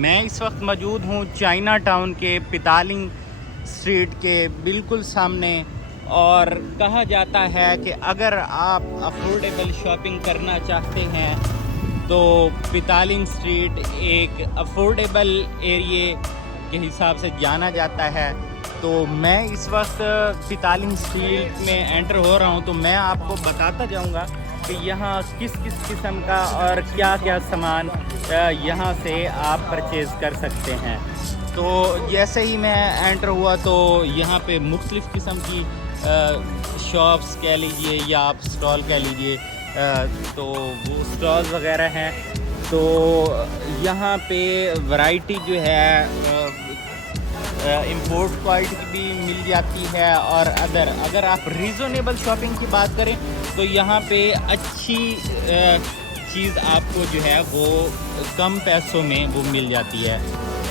मैं इस वक्त मौजूद हूँ चाइना टाउन के पितालिंग स्ट्रीट के बिल्कुल सामने। और कहा जाता है कि अगर आप अफोर्डेबल शॉपिंग करना चाहते हैं तो पितालिंग स्ट्रीट एक अफोर्डेबल एरिए के हिसाब से जाना जाता है। तो मैं इस वक्त पितालिंग स्ट्रीट में एंटर हो रहा हूँ, तो मैं आपको बताता जाऊँगा कि यहाँ किस किस किस्म का और क्या क्या सामान यहाँ से आप परचेज़ कर सकते हैं। तो जैसे ही मैं एंटर हुआ तो यहाँ पे मुख्तलिफ़ किस्म की शॉप्स कह लीजिए या आप स्टॉल कह लीजिए, तो वो स्टॉल्स वगैरह हैं। तो यहाँ पे वैरायटी जो है इंपोर्ट क्वालिटी भी मिल जाती है। और अगर आप रीज़नेबल शॉपिंग की बात करें तो यहाँ पे अच्छी चीज़ आपको जो है वो कम पैसों में वो मिल जाती है।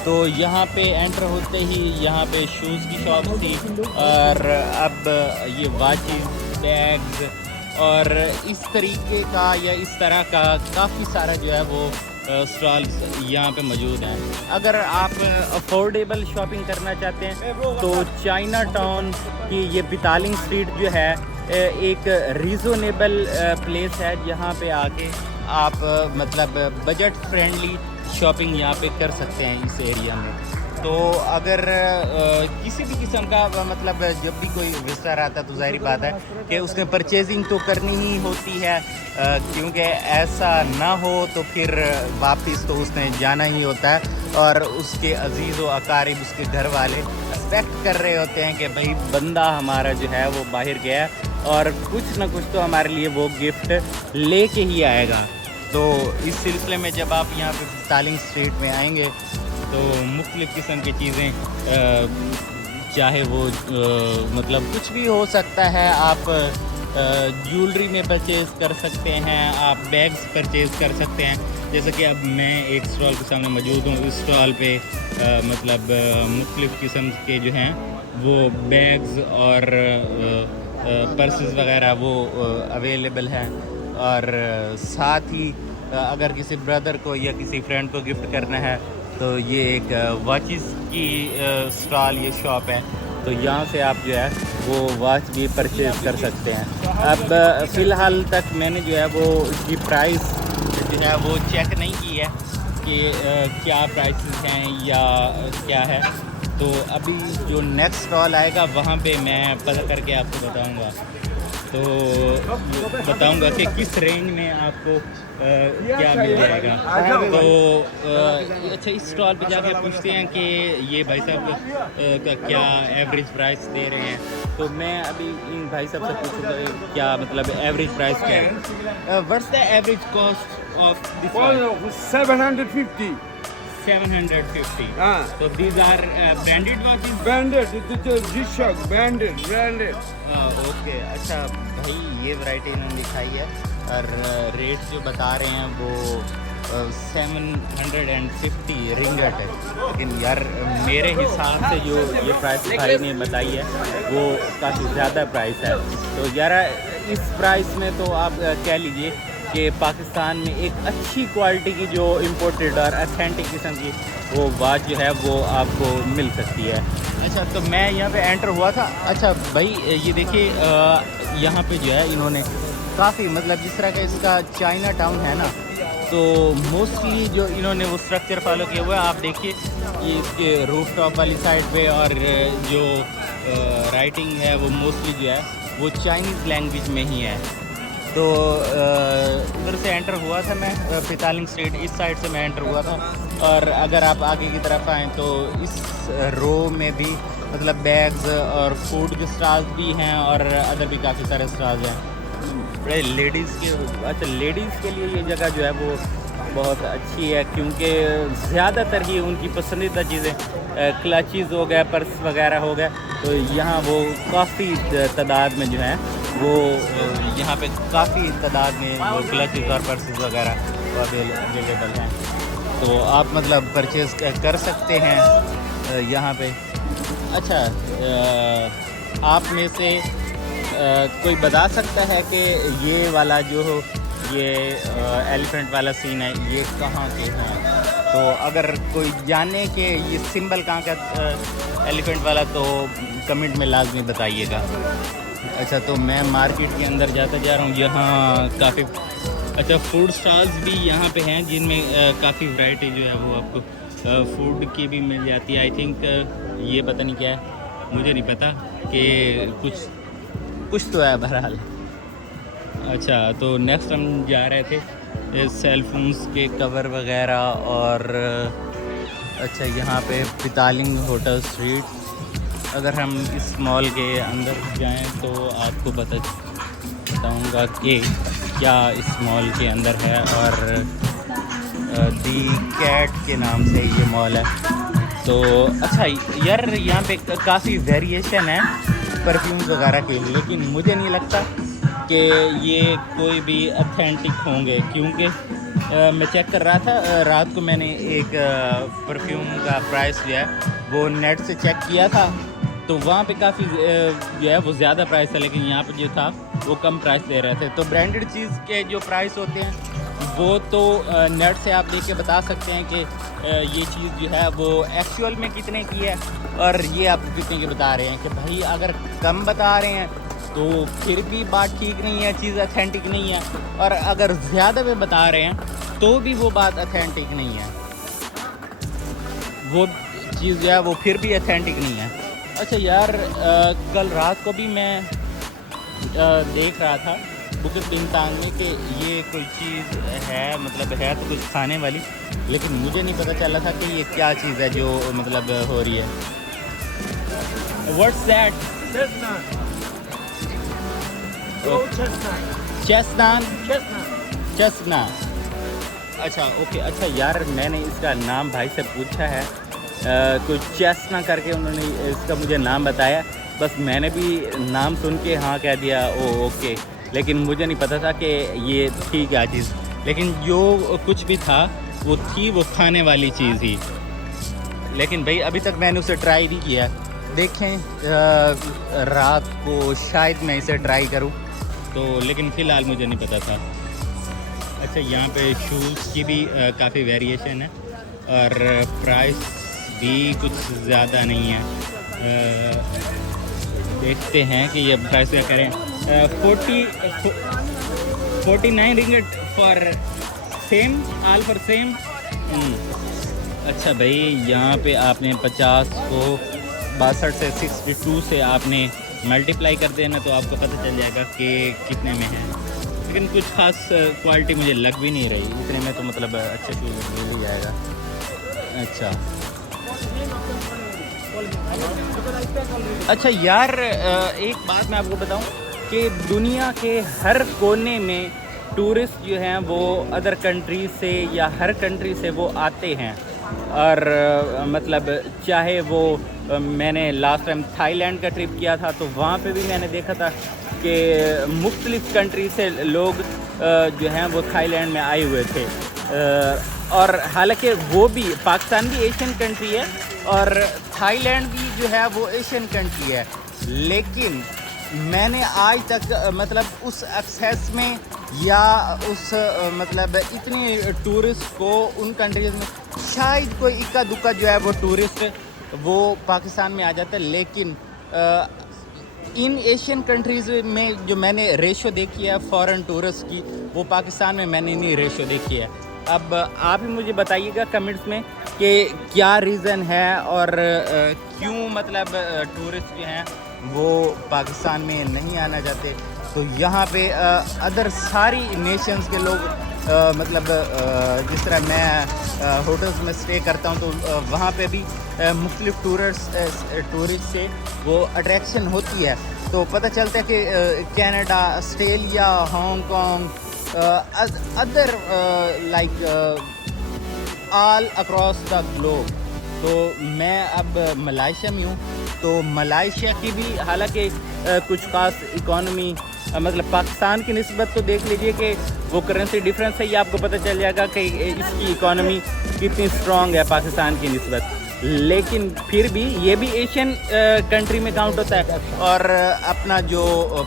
तो यहाँ पे एंटर होते ही यहाँ पे शूज़ की शॉप थी, और अब ये वॉचेस, बैग्स और इस तरीके का या इस तरह का काफ़ी सारा जो है वो स्टॉल्स यहाँ पे मौजूद हैं। अगर आप अफोर्डेबल शॉपिंग करना चाहते हैं तो चाइना टाउन की ये पितालिंग स्ट्रीट जो है एक रीज़नेबल प्लेस है, जहाँ पे आके आप मतलब बजट फ्रेंडली शॉपिंग यहाँ पे कर सकते हैं इस एरिया में। तो अगर किसी भी किस्म का मतलब जब भी कोई विजिटर आता है तो ज़ाहिर बात है कि उसने परचेजिंग तो करनी ही होती है, क्योंकि ऐसा ना हो तो फिर वापस तो उसने जाना ही होता है। और उसके अजीज़ व अकारिब, उसके घर वाले एक्सपेक्ट कर रहे होते हैं कि भाई बंदा हमारा जो है वो बाहर गया और कुछ ना कुछ तो हमारे लिए वो गिफ्ट लेके ही आएगा। तो इस सिलसिले में जब आप यहाँ पे पितालिंग स्ट्रीट में आएंगे तो मुख्तलिफ़ किस्म की चीज़ें, चाहे वो मतलब कुछ भी हो सकता है, आप ज्वेलरी में परचेज़ कर सकते हैं, आप बैग्स परचेज़ कर सकते हैं। जैसे कि अब मैं एक स्टॉल के सामने मौजूद हूँ, इस स्टॉल पे मतलब मुख्तलिफ़ किस्म के जो हैं वो बैग्स और पर्सेस वगैरह वो अवेलेबल हैं। और साथ ही अगर किसी ब्रदर को या किसी फ्रेंड को गिफ्ट करना है तो ये एक वॉचेस की स्टॉल, ये शॉप है। तो यहाँ से आप जो है वो वॉच भी परचेज़ कर सकते हैं। अब फ़िलहाल तक मैंने जो है वो इसकी प्राइस जो है वो चेक नहीं की है कि क्या प्राइसेस हैं या क्या है। तो अभी जो नेक्स्ट स्टॉल आएगा वहाँ पे मैं पता करके आपको बताऊँगा, तो बताऊंगा कि किस रेंज में आपको क्या मिल जाएगा। तो अच्छा, इस स्टॉल पे जाके पूछते हैं कि ये भाई साहब का क्या एवरेज प्राइस दे रहे हैं। तो मैं अभी इन भाई साहब से पूछूंगा क्या मतलब एवरेज प्राइस क्या है। What's the average cost of this? 750. 750. हाँ। So these are branded watches? Branded, it is G-Shock, branded. Okay, अच्छा भाई ये वैरायटी इन्होंने दिखाई है और रेट जो बता रहे हैं वो 750 रिंगट है। लेकिन यार मेरे हिसाब से जो ये प्राइस भाई ने बताई है वो काफ़ी ज़्यादा प्राइस है। तो यार इस प्राइस में तो आप कह लीजिए कि पाकिस्तान में एक अच्छी क्वालिटी की जो इम्पोर्टेड और अथेंटिक किस्म की वो वॉच जो है वो आपको मिल सकती है। अच्छा, तो मैं यहाँ पे एंटर हुआ था। अच्छा भाई ये देखिए यहाँ पे जो है इन्होंने काफ़ी मतलब जिस तरह का इसका चाइना टाउन है ना, तो मोस्टली जो इन्होंने वो स्ट्रक्चर फॉलो किया हुआ है। आप देखिए ये इसके रूफ टॉप वाली साइड पे, और जो राइटिंग है वो मोस्टली जो है वो चाइनीज़ लैंग्वेज में ही है। तो उधर से एंटर हुआ था मैं, पितालिंग स्ट्रीट इस साइड से मैं एंटर हुआ था। और अगर आप आगे की तरफ आएँ तो इस रो में भी मतलब बैग्स और फूड के स्टॉल्स भी हैं और अदर भी काफ़ी सारे स्टॉल्स हैं। बड़े लेडीज़ के, अच्छा लेडीज़ के लिए ये जगह जो है वो बहुत अच्छी है, क्योंकि ज़्यादातर ही उनकी पसंदीदा चीज़ें क्लचेज़ हो गए, पर्स वगैरह हो गए। तो यहाँ वो काफ़ी तादाद में जो है वो यहाँ पे काफ़ी तादाद में वो क्लचेज़ और पर्सेस वगैरह वो अवेलेबल हैं। तो आप मतलब परचेज़ कर सकते हैं यहाँ पे। अच्छा, आप में से कोई बता सकता है कि ये वाला जो ये एलिफेंट वाला सीन है, ये कहाँ के हैं। तो अगर कोई जाने कि ये सिंबल कहाँ का एलिफेंट वाला, तो कमेंट में लाजमी बताइएगा। अच्छा, तो मैं मार्केट के अंदर जाता जा रहा हूँ। यहाँ काफ़ी अच्छा फूड स्टॉल्स भी यहाँ पे हैं, जिनमें काफ़ी वैरायटी जो है वो आपको फूड की भी मिल जाती है। आई थिंक ये पता नहीं क्या है, मुझे नहीं पता कि कुछ तो है बहरहाल। अच्छा, तो नेक्स्ट हम जा रहे थे सेल फोन्स के कवर वगैरह, और अच्छा यहाँ पे पितालिंग होटल स्ट्रीट। अगर हम इस मॉल के अंदर जाएं तो आपको बताऊंगा कि क्या इस मॉल के अंदर है, और दी कैट के नाम से ये मॉल है। तो अच्छा यार, यहाँ पे काफ़ी वेरिएशन है परफ्यूम्स वगैरह के, लेकिन मुझे नहीं लगता कि ये कोई भी ऑथेंटिक होंगे, क्योंकि मैं चेक कर रहा था रात को, मैंने एक परफ्यूम का प्राइस जो है वो नेट से चेक किया था, तो वहाँ पे काफ़ी जो है वो ज़्यादा प्राइस था, लेकिन यहाँ पे जो था वो कम प्राइस दे रहे थे। तो ब्रांडेड चीज़ के जो प्राइस होते हैं वो तो नेट से आप देख के बता सकते हैं कि ये चीज़ जो है वो एक्चुअल में कितने की है, और ये आपको कितने की बता रहे हैं। कि भाई अगर कम बता रहे हैं तो फिर भी बात ठीक नहीं है, चीज़ ऑथेंटिक नहीं है, और अगर ज़्यादा में बता रहे हैं तो भी वो बात ऑथेंटिक नहीं है, वो चीज़ जो है वो फिर भी ऑथेंटिक नहीं है। अच्छा यार, कल रात को भी मैं देख रहा था बुकित बिंतांग में कि ये कोई चीज़ है, मतलब है तो कुछ खाने वाली, लेकिन मुझे नहीं पता चला था कि ये क्या चीज़ है जो मतलब हो रही है। What's that? चेस्टनट। अच्छा ओके। अच्छा यार, मैंने इसका नाम भाई से पूछा है, कुछ चेस्टनट करके उन्होंने इसका मुझे नाम बताया, बस मैंने भी नाम सुन के हाँ कह दिया, ओ ओके, लेकिन मुझे नहीं पता था कि ये थी क्या चीज़। लेकिन जो कुछ भी था वो थी वो खाने वाली चीज़ ही, लेकिन भाई अभी तक मैंने उसे ट्राई नहीं किया। देखें रात को शायद मैं इसे ट्राई करूं, तो लेकिन फ़िलहाल मुझे नहीं पता था। अच्छा, यहाँ पे शूज़ की भी काफ़ी वेरिएशन है, और प्राइस भी कुछ ज़्यादा नहीं है। देखते हैं कि ये प्राइस क्या करें। 49 ringgit for same, all for same. अच्छा भाई, यहाँ पे आपने 50 को 62 से 62 से आपने मल्टीप्लाई कर देना, तो आपको पता चल जाएगा कि कितने में है। लेकिन कुछ खास क्वालिटी मुझे लग भी नहीं रही, इतने में तो मतलब अच्छे शूज़ मिल ही जाएगा। अच्छा अच्छा यार, एक बात मैं आपको बताऊं कि दुनिया के हर कोने में टूरिस्ट जो हैं वो अदर कंट्री से या हर कंट्री से वो आते हैं, और मतलब चाहे वो मैंने लास्ट टाइम थाईलैंड का ट्रिप किया था, तो वहाँ पे भी मैंने देखा था कि मुख्तलिफ़ कंट्री से लोग जो हैं वो थाईलैंड में आए हुए थे। और हालांकि वो भी, पाकिस्तान भी एशियन कंट्री है और थाईलैंड भी जो है वो एशियन कंट्री है, लेकिन मैंने आज तक मतलब उस एक्सेस में या उस मतलब इतने टूरिस्ट को उन कंट्रीज़ में शायद कोई इक्का दुक्का जो है वो टूरिस्ट वो पाकिस्तान में आ जाता है, लेकिन इन एशियन कंट्रीज़ में जो मैंने रेशो देखी है फॉरेन टूरिस्ट की, वो पाकिस्तान में मैंने नहीं रेशो देखी है। अब आप ही मुझे बताइएगा कमेंट्स में कि क्या रीज़न है और क्यों मतलब टूरिस्ट जो हैं वो पाकिस्तान में नहीं आना चाहते। तो यहाँ पे अदर सारी नेशंस के लोग मतलब जिस तरह मैं होटल्स में स्टे करता हूँ, तो वहाँ पे भी मुख्तलिफ टूरिस्ट से वो अट्रैक्शन होती है। तो पता चलता है कि Canada, Australia, Hong Kong, other like all across the globe. तो मैं अब मलाइशिया में हूँ, तो मलाइशिया की भी हालांकि कुछ खास इकॉनमी मतलब पाकिस्तान की निस्बत तो देख लीजिए कि वो करेंसी डिफरेंस है, ये आपको पता चल जाएगा कि इसकी इकॉनमी कितनी स्ट्रॉन्ग है पाकिस्तान की निस्बत। लेकिन फिर भी ये भी एशियन कंट्री में काउंट होता है, और अपना जो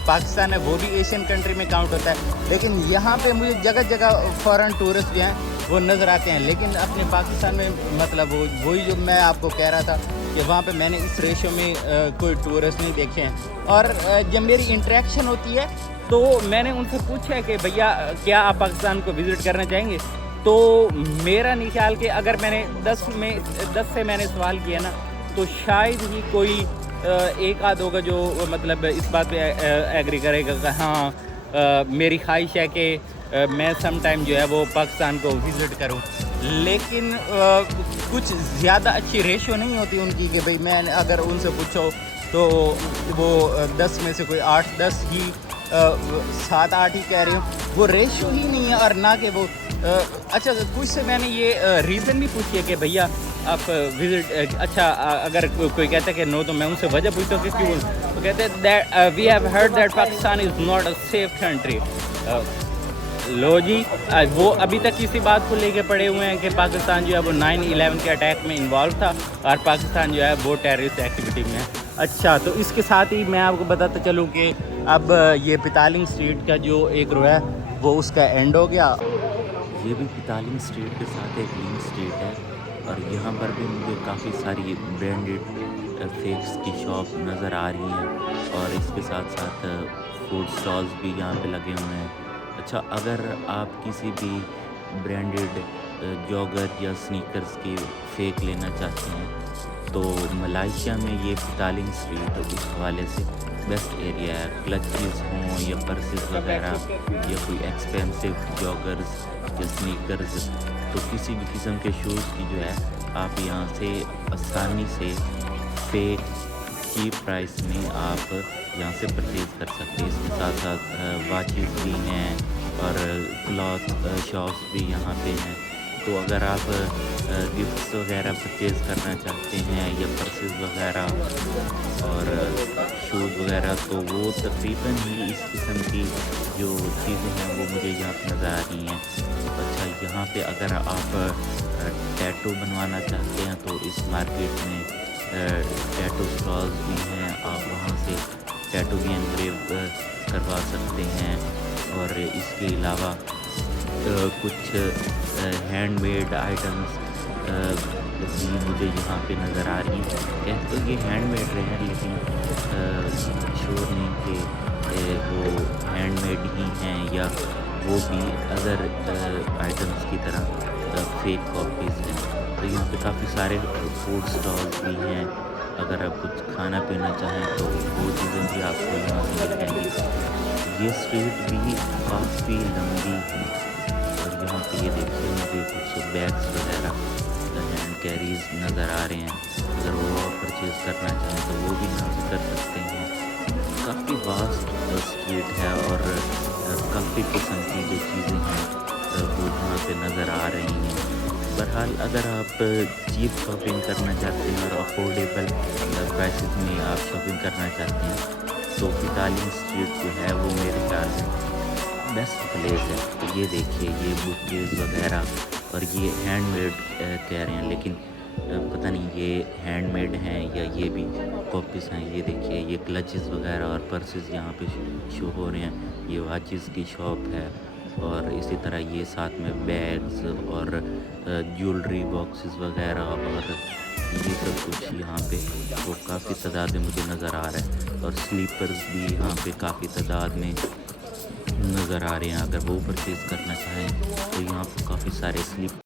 पाकिस्तान है वो भी एशियन कंट्री में काउंट होता है। लेकिन यहाँ पे मुझे जगह जगह फॉरेन टूरिस्ट जो हैं वो नज़र आते हैं, लेकिन अपने पाकिस्तान में मतलब वही जो मैं आपको कह रहा था कि वहाँ पे मैंने इस रेशो में कोई टूरिस्ट नहीं देखे हैं। और जब मेरी इंटरेक्शन होती है तो मैंने उनसे पूछा है कि भैया क्या आप पाकिस्तान को विज़िट करना चाहेंगे, तो मेरा नहीं ख्याल कि अगर मैंने 10 से मैंने सवाल किया ना, तो शायद ही कोई एक आध होगा जो मतलब इस बात पे एग्री करेगा कि हाँ मेरी ख्वाहिश है कि मैं सम टाइम जो है वो पाकिस्तान को विज़िट करूं। लेकिन कुछ ज़्यादा अच्छी रेशो नहीं होती उनकी कि भाई मैं अगर उनसे पूछो तो वो 10 में से कोई 8-10 ही 7-8 ही कह रहे हो, वो रेशो ही नहीं है। और ना कि वो अच्छा कुछ से मैंने ये रीज़न भी पूछी है कि भैया आप विज़िट अच्छा अगर कोई कहता है कि नो, तो मैं उनसे वजह पूछता हूँ कि क्यों, तो कहते हैं that we have heard that Pakistan is not a safe country. लो जी, वो अभी तक इसी बात को लेके पड़े हुए हैं कि पाकिस्तान जो है वो 9/11 के अटैक में इन्वॉल्व था और पाकिस्तान जो है वो टेररिस्ट एक्टिविटी में है। अच्छा, तो इसके साथ ही मैं आपको बताता चलूँ कि अब ये पितालिंग स्ट्रीट का जो एक रो है वो उसका एंड हो गया। ये भी पितालिंग स्ट्रीट के साथ एक लिंक स्ट्रीट है, और यहाँ पर भी मुझे काफ़ी सारी ब्रांडेड फेक्स की शॉप नज़र आ रही हैं, और इसके साथ साथ फूड स्टॉल्स भी यहाँ पे लगे हुए हैं। अच्छा, अगर आप किसी भी ब्रांडेड जॉगर या स्नीकर्स की फेक लेना चाहते हैं तो मलाइशिया में ये पितालिंग स्ट्रीट उस हवाले से बेस्ट एरिया है। क्लचेस हों या पर्सेस वगैरह या कोई एक्सपेंसिव जॉगर्स या स्नीकर्स, तो किसी भी किस्म के शूज़ की जो है आप यहाँ से आसानी से फेक चीप प्राइस में आप यहाँ से परचेज़ कर सकते हैं। इसके साथ साथ वाचेस भी हैं और क्लॉथ शॉप्स भी यहाँ पे हैं। तो अगर आप गिफ्ट्स वगैरह परचेज़ करना चाहते हैं या पर्सेस वगैरह और शूज़ वगैरह, तो वो तकरीबन ही इस किस्म की जो चीज़ें हैं वो मुझे यहाँ पर नज़र आ रही हैं। अच्छा, यहाँ पे अगर आप टैटू बनवाना चाहते हैं तो इस मार्केट में टैटू स्टॉल्स भी हैं, आप वहाँ से टैटू भी एनग्रेव करवा सकते हैं। और इसके अलावा कुछ हैंडमेड आइटम्स भी मुझे यहाँ पे नज़र आ रही हैं। तो ये हैंडमेड रहे हैं, लेकिन श्योर नहीं कि वो हैंडमेड ही हैं या वो भी अदर आइटम्स की तरह फेक कॉपीज़ हैं। तो यहाँ पे काफ़ी सारे फूड स्टॉल्स भी हैं। अगर आप कुछ खाना पीना चाहें तो वो चीज़ें भी आपको यहाँ से मिल जाएंगी। ये स्ट्रीट भी काफ़ी लंबी है, और यहाँ पे ये देखिए मुझे कुछ बैग्स वगैरह हैंड कैरीज नज़र आ रहे हैं। अगर वो आप परचेज़ करना चाहें तो वो भी यहाँ से कर सकते हैं। काफ़ी वास्ट स्ट्रीट है और काफ़ी किस्म की जो चीज़ें हैं वो यहाँ पे नज़र आ रही हैं। बहरहाल अगर आप चीप शॉपिंग करना चाहते हैं और अफोर्डेबल प्राइसेस में आप शॉपिंग करना चाहते हैं तो पितालिंग स्ट्रीट जो है वो मेरे ख्याल में बेस्ट प्लेस है। तो ये देखिए, ये बुकेज वगैरह, और ये हैंडमेड कह रहे हैं, लेकिन पता नहीं ये हैंडमेड हैं या ये भी कॉपीज़ हैं। ये देखिए, ये क्लचेस वगैरह और पर्सेस यहाँ पे शो हो रहे हैं। ये वाचेस की शॉप है, और इसी तरह ये साथ में बैग्स और ज्वेलरी बॉक्सेस वगैरह और ये सब कुछ यहाँ पे वो काफ़ी तादाद में मुझे नज़र आ रहा है। और स्लीपर्स भी यहाँ पे काफ़ी तादाद में नज़र आ रहे हैं। अगर वो परचेज़ करना चाहें तो यहाँ पर काफ़ी सारे स्लीप